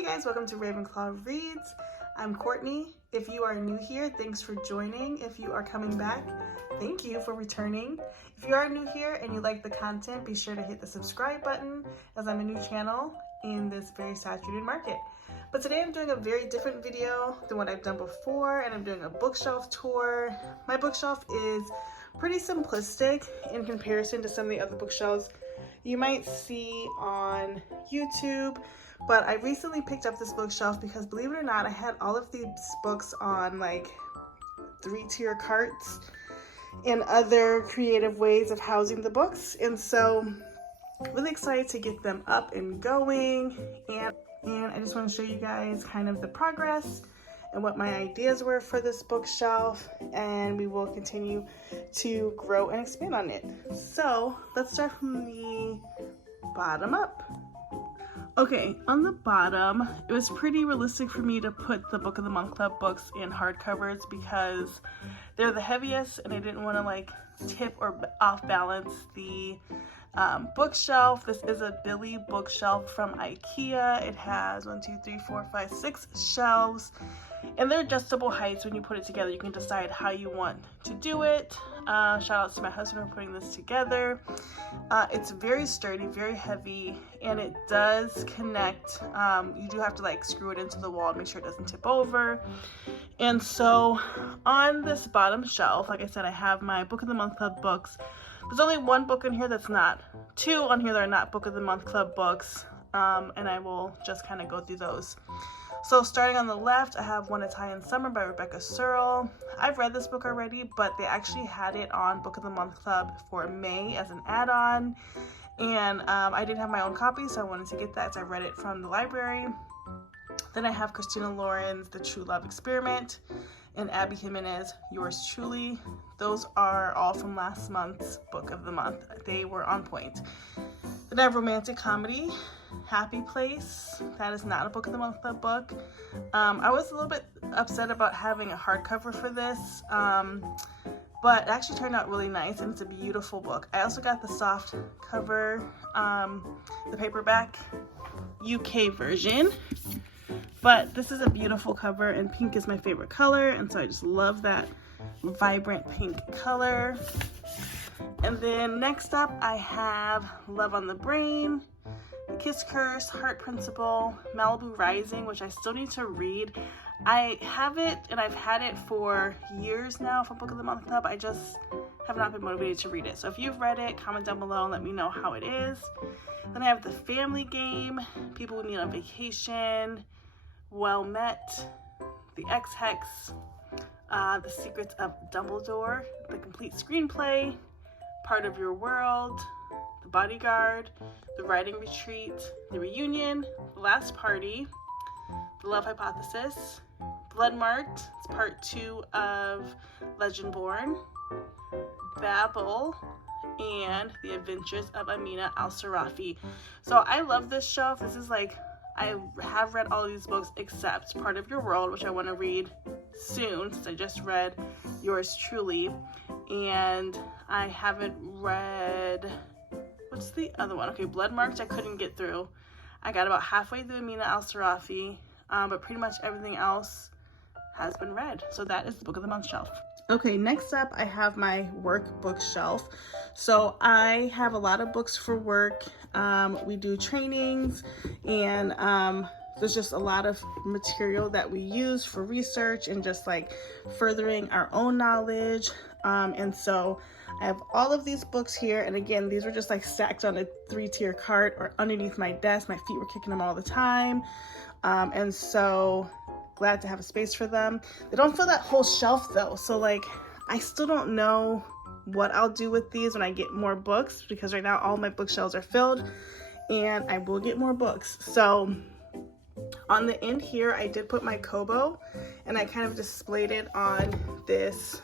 Hey guys, welcome to Ravenclaw Reads. I'm Courtney. If you are new here, thanks for joining. If you are coming back, thank you for returning. If you are new here and you like the content, be sure to hit the subscribe button as I'm a new channel in this very saturated market. But today I'm doing a very different video than what I've done before, and I'm doing a bookshelf tour. My bookshelf is pretty simplistic in comparison to some of the other bookshelves you might see on YouTube. But I recently picked up this bookshelf because, believe it or not, I had all of these books on like 3-tier carts and other creative ways of housing the books. And so really excited to get them up and going. And I just want to show you guys kind of the progress and what my ideas were for this bookshelf. And we will continue to grow and expand on it. So let's start from the bottom up. Okay, on the bottom, it was pretty realistic for me to put the Book of the Month Club books in hardcovers because they're the heaviest and I didn't want to like tip or off balance the bookshelf. This is a Billy bookshelf from IKEA. It has 6 shelves, and they're adjustable heights. When you put it together, you can decide how you want to do it. Shout out to my husband for putting this together. It's very sturdy, very heavy, and it does connect. You do have to like screw it into the wall and make sure it doesn't tip over. And so on this bottom shelf, like I said, I have my Book of the Month Club books. There's only one book in here that's not, 2 on here that are not Book of the Month Club books, and I will just kind of go through those. So starting on the left, I have One Italian Summer by Rebecca Searle. I've read this book already, but they actually had it on Book of the Month Club for May as an add-on, and I didn't have my own copy, so I wanted to get that, so I read it from the library. Then I have Christina Lauren's The True Love Experiment and Abby Jimenez, Yours Truly. Those are all from last month's Book of the Month. They were on point. Then I have Romantic Comedy, Happy Place. That is not a Book of the Month Club book. I was a little bit upset about having a hardcover for this, but it actually turned out really nice, and it's a beautiful book. I also got the soft cover, the paperback UK version. But this is a beautiful cover, and pink is my favorite color, and so I just love that vibrant pink color. And then next up, I have Love on the Brain, The Kiss Curse, Heart Principle, Malibu Rising, which I still need to read. I have it, and I've had it for years now for Book of the Month Club. I just have not been motivated to read it. So if you've read it, comment down below and let me know how it is. Then I have The Family Game, People We Meet on Vacation, Well Met, The Ex-Hex, The Secrets of Dumbledore, The Complete Screenplay, Part of Your World, The Bodyguard, The Writing Retreat, The Reunion, The Last Party, The Love Hypothesis, Bloodmarked, it's part 2 of Legendborn, Babel, and The Adventures of Amina Al-Sarafi. So I love this shelf. This is like, I have read all these books except Part of Your World, which I want to read soon since I just read Yours Truly. And I haven't read, what's the other one? Okay, Bloodmarked I couldn't get through. I got about halfway through Amina Al-Sarafi, but pretty much everything else has been read. So that is the Book of the Month shelf. Okay, next up I have my work bookshelf. So I have a lot of books for work. We do trainings, and there's just a lot of material that we use for research and just like furthering our own knowledge. And so I have all of these books here, and again, these were just like stacked on a 3-tier cart or underneath my desk. My feet were kicking them all the time, and so glad to have a space for them. They don't fill that whole shelf though, so like I still don't know what I'll do with these when I get more books, because right now all my bookshelves are filled, and I will get more books. So on the end here, I did put my Kobo, and I kind of displayed it on this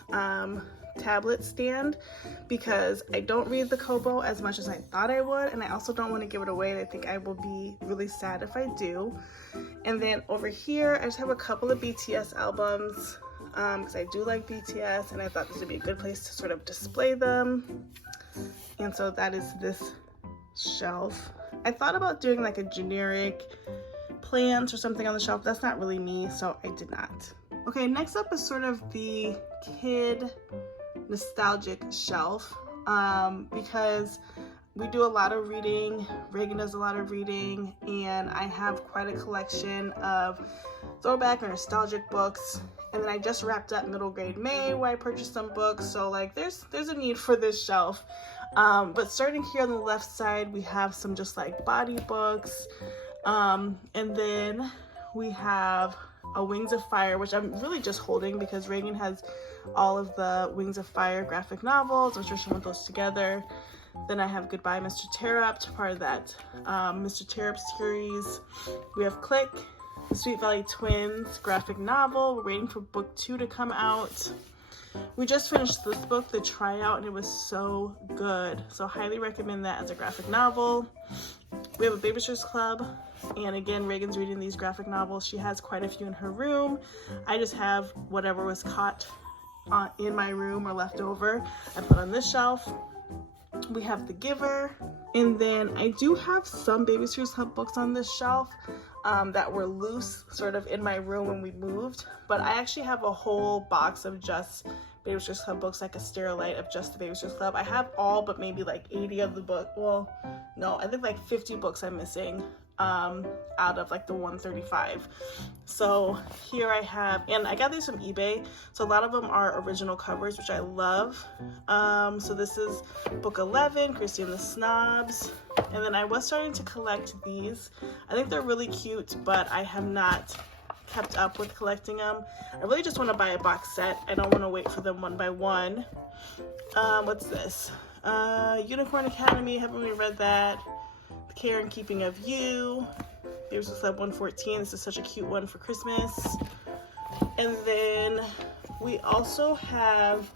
tablet stand because I don't read the Kobo as much as I thought I would, and I also don't want to give it away, and I think I will be really sad if I do. And then over here, I just have a couple of BTS albums because I do like BTS, and I thought this would be a good place to sort of display them. And so that is this shelf. I thought about doing like a generic plants or something on the shelf. That's not really me, so I did not. Okay, next up is sort of the kid nostalgic shelf, because we do a lot of reading. Reagan does a lot of reading, and I have quite a collection of throwback or nostalgic books. And then I just wrapped up middle grade May, where I purchased some books. So like there's a need for this shelf. But starting here on the left side, we have some just like body books. And then we have a Wings of Fire, which I'm really just holding because Reagan has all of the Wings of Fire graphic novels. I'm sure she wants those together. Then I have Goodbye, Mr. Terupt, part of that Mr. Terupt series. We have Click, the Sweet Valley Twins graphic novel. We're waiting for book 2 to come out. We just finished this book, The Tryout, and it was so good. So highly recommend that as a graphic novel. We have a Babysitter's Club, and again, Reagan's reading these graphic novels. She has quite a few in her room. I just have whatever was caught in my room or left over. I put on this shelf. We have The Giver, and then I do have some Babysitter's Club books on this shelf that were loose sort of in my room when we moved, but I actually have a whole box of just Babysitter's Club books, like a Sterilite of just the Babysitter's Club. I have all but maybe like 80 of the book. Well, no, I think like 50 books I'm missing out of like the 135. So here I have, and I got these from eBay, so a lot of them are original covers, which I love. So this is book 11, Christy and the Snobs, and then I was starting to collect these. I think they're really cute, but I have not kept up with collecting them. I really just want to buy a box set. I don't want to wait for them one by one. What's this? Unicorn Academy, haven't really read that. The Care and Keeping of You, Babysitter's Club 114. This is such a cute one for Christmas. And then we also have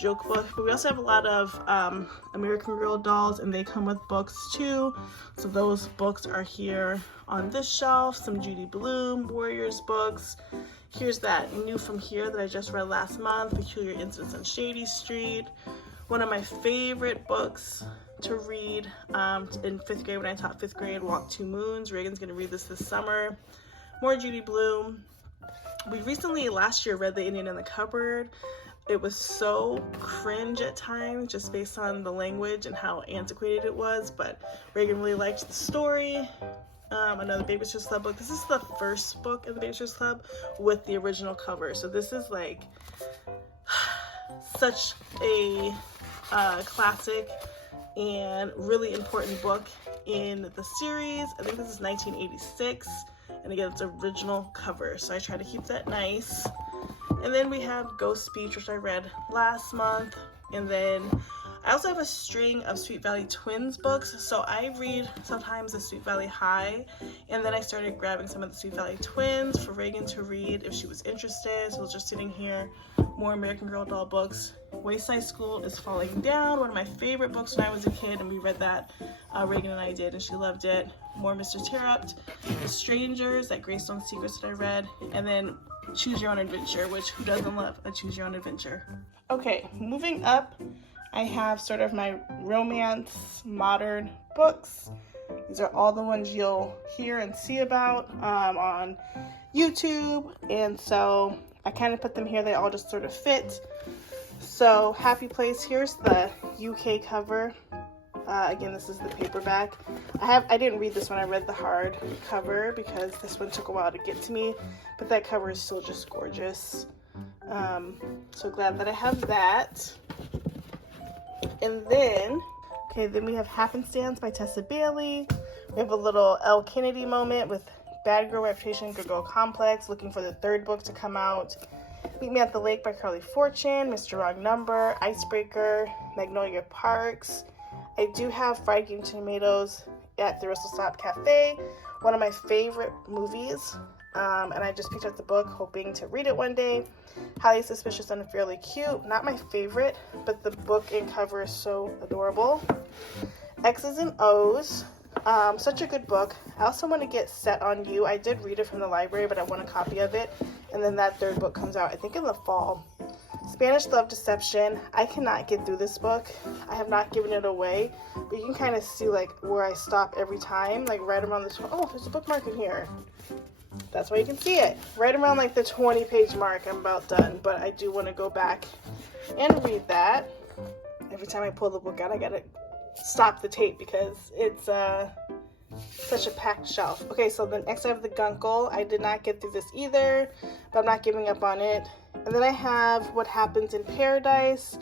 joke book, but we also have a lot of American Girl dolls, and they come with books too. So those books are here on this shelf. Some Judy Blume Warriors books. Here's that New From Here that I just read last month, Peculiar Incidents on Shady Street. One of my favorite books to read in 5th grade when I taught 5th grade, Walk Two Moons. Reagan's gonna read this summer. More Judy Blume. We recently, last year, read The Indian in the Cupboard. It was so cringe at times, just based on the language and how antiquated it was, but Reagan really liked the story. Another Babysitter's Club book. This is the first book in the Babysitter's Club with the original cover. So this is like such a classic and really important book in the series. I think this is 1986. And again, it's original cover. So I try to keep that nice. And then we have Ghost Speech, which I read last month. And then I also have a string of Sweet Valley Twins books. So I read sometimes the Sweet Valley High, and then I started grabbing some of the Sweet Valley Twins for Reagan to read if she was interested. So I was just sitting here. More American Girl doll books. Wayside School is Falling Down, one of my favorite books when I was a kid, and we read that. Reagan and I did, and she loved it. More Mr. Terupt. The Strangers, that Greystone Secrets that I read. And then Choose Your Own Adventure, which who doesn't love a Choose Your Own Adventure? Okay, moving up, I have sort of my romance modern books. These are all the ones you'll hear and see about on YouTube, and so I kind of put them here. They all just sort of fit. So Happy Place, here's the UK cover. Again, this is the paperback. I didn't read this one. I read the hard cover because this one took a while to get to me, but that cover is still just gorgeous. So glad that I have that. And then we have Happenstance by Tessa Bailey. We have a little Elle Kennedy moment with Bad Girl Reputation, Good Girl Complex, looking for the 3rd book to come out. Meet Me at the Lake by Carly Fortune, Mr. Wrong Number, Icebreaker, Magnolia Parks. I do have Fried Green Tomatoes at the Russell Stop Cafe, one of my favorite movies, and I just picked up the book hoping to read it one day. Highly Suspicious and Fairly Cute, not my favorite, but the book and cover is so adorable. X's and O's, such a good book. I also want to get Set on You. I did read it from the library, but I want a copy of it, and then that 3rd book comes out, I think in the fall. Spanish Love Deception. I cannot get through this book. I have not given it away, but you can kind of see like where I stop every time, like right around this. Oh, there's a bookmark in here. That's why you can see it. Right around like the 20-page mark, I'm about done, but I do want to go back and read that. Every time I pull the book out, I gotta stop the tape because it's such a packed shelf. Okay, so the next I have the Guncle. I did not get through this either, but I'm not giving up on it. And then I have What Happens in Paradise.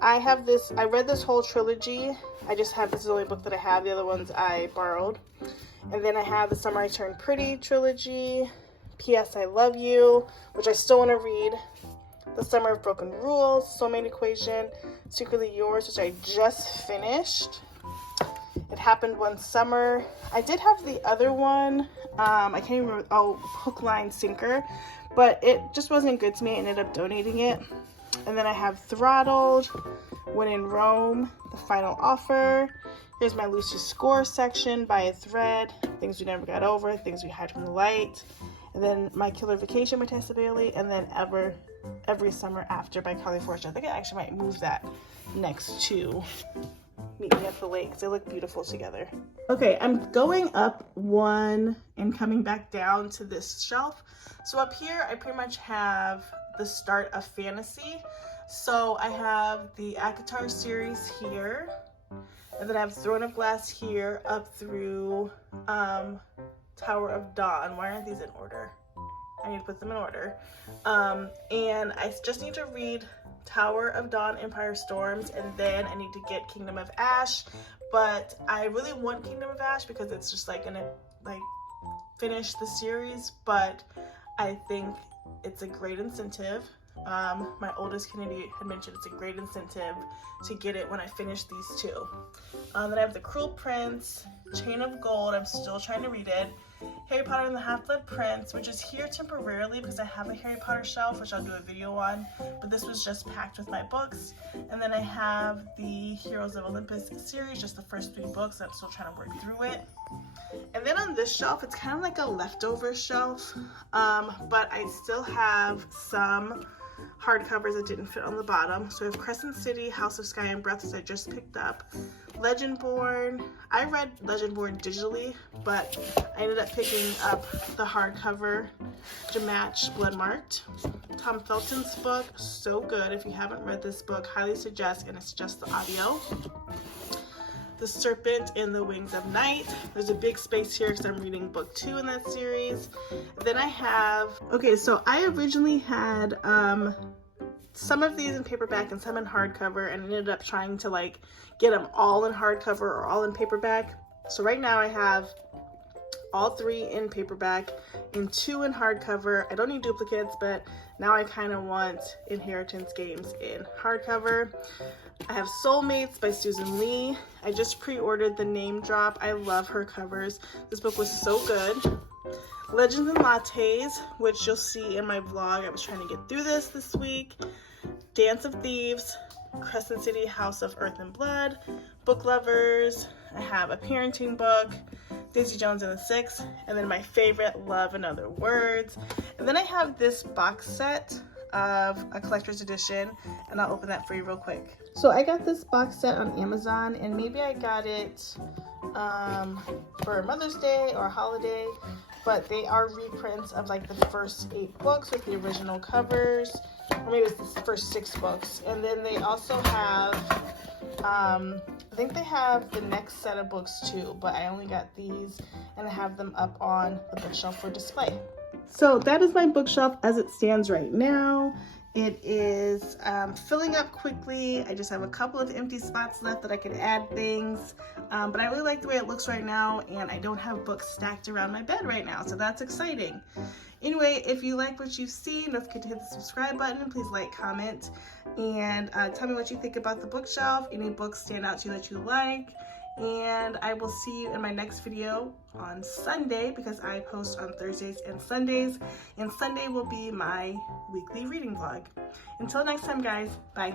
I read this whole trilogy. This is the only book that I have. The other ones I borrowed. And then I have The Summer I Turned Pretty trilogy, P.S. I Love You, which I still want to read, The Summer of Broken Rules, Soulmate Equation, Secretly Yours, which I just finished. It Happened One Summer. I did have the other one, I can't even remember, Hook, Line, Sinker, but it just wasn't good to me. I ended up donating it. And then I have Throttled, When in Rome, The Final Offer. Here's my Lucy Score section, By a Thread, Things We Never Got Over, Things We Hide from the Light. And then My Killer Vacation by Tessa Bailey, and then Every Summer After by Carly Forster. I think I actually might move that next to Meet Me at the Lake because they look beautiful together. Okay, I'm going up one and coming back down to this shelf. So up here, I pretty much have the start of fantasy. So I have the ACOTAR series here. And then I have Throne of Glass here up through Tower of Dawn. Why aren't these in order? I need to put them in order. And I just need to read Tower of Dawn, Empire Storms, and then I need to get Kingdom of Ash. But I really want Kingdom of Ash because it's just like gonna like finish the series. But I think it's a great incentive. My oldest Kennedy had mentioned it's a great incentive to get it when I finish these two. Then I have The Cruel Prince, Chain of Gold, I'm still trying to read it, Harry Potter and the Half-Blood Prince, which is here temporarily because I have a Harry Potter shelf, which I'll do a video on, but this was just packed with my books. And then I have the Heroes of Olympus series, just the first 3 books. I'm still trying to work through it. And then on this shelf, it's kind of like a leftover shelf, but I still have some hardcovers that didn't fit on the bottom. So we have Crescent City, House of Sky and Breath, as I just picked up. Legendborn. I read Legendborn digitally, but I ended up picking up the hardcover to match Bloodmarked. Tom Felton's book, so good. If you haven't read this book, highly suggest, and it's just the audio. The Serpent and the Wings of Night. There's a big space here because I'm reading book 2 in that series. Then I have, okay, so I originally had some of these in paperback and some in hardcover, and ended up trying to like get them all in hardcover or all in paperback. So right now I have all 3 in paperback and 2 in hardcover. I don't need duplicates, but now I kind of want Inheritance Games in hardcover. I have Soulmates by Susan Lee. I just pre-ordered the Name Drop. I love her covers. This book was so good. Legends and Lattes, which you'll see in my vlog. I was trying to get through this week. Dance of Thieves, Crescent City, House of Earth and Blood, Book Lovers. I have a parenting book, Daisy Jones and the Six, and then my favorite, Love and Other Words. And then I have this box set of a collector's edition, and I'll open that for you real quick. So I got this box set on Amazon, and maybe I got it for Mother's Day or a holiday, but they are reprints of like the first 8 books with the original covers, or maybe it's the first 6 books. And then they also have, I think they have the next set of books too, but I only got these, and I have them up on the bookshelf for display. So that is my bookshelf as it stands right now. It is filling up quickly. I just have a couple of empty spots left that I could add things, but I really like the way it looks right now, and I don't have books stacked around my bed right now, so that's exciting. Anyway, if you like what you've seen, don't forget to hit the subscribe button, and please like, comment, and tell me what you think about the bookshelf. Any books stand out to you that you like, and I will see you in my next video on Sunday, because I post on Thursdays and Sundays, and Sunday will be my weekly reading vlog. Until next time, guys, bye.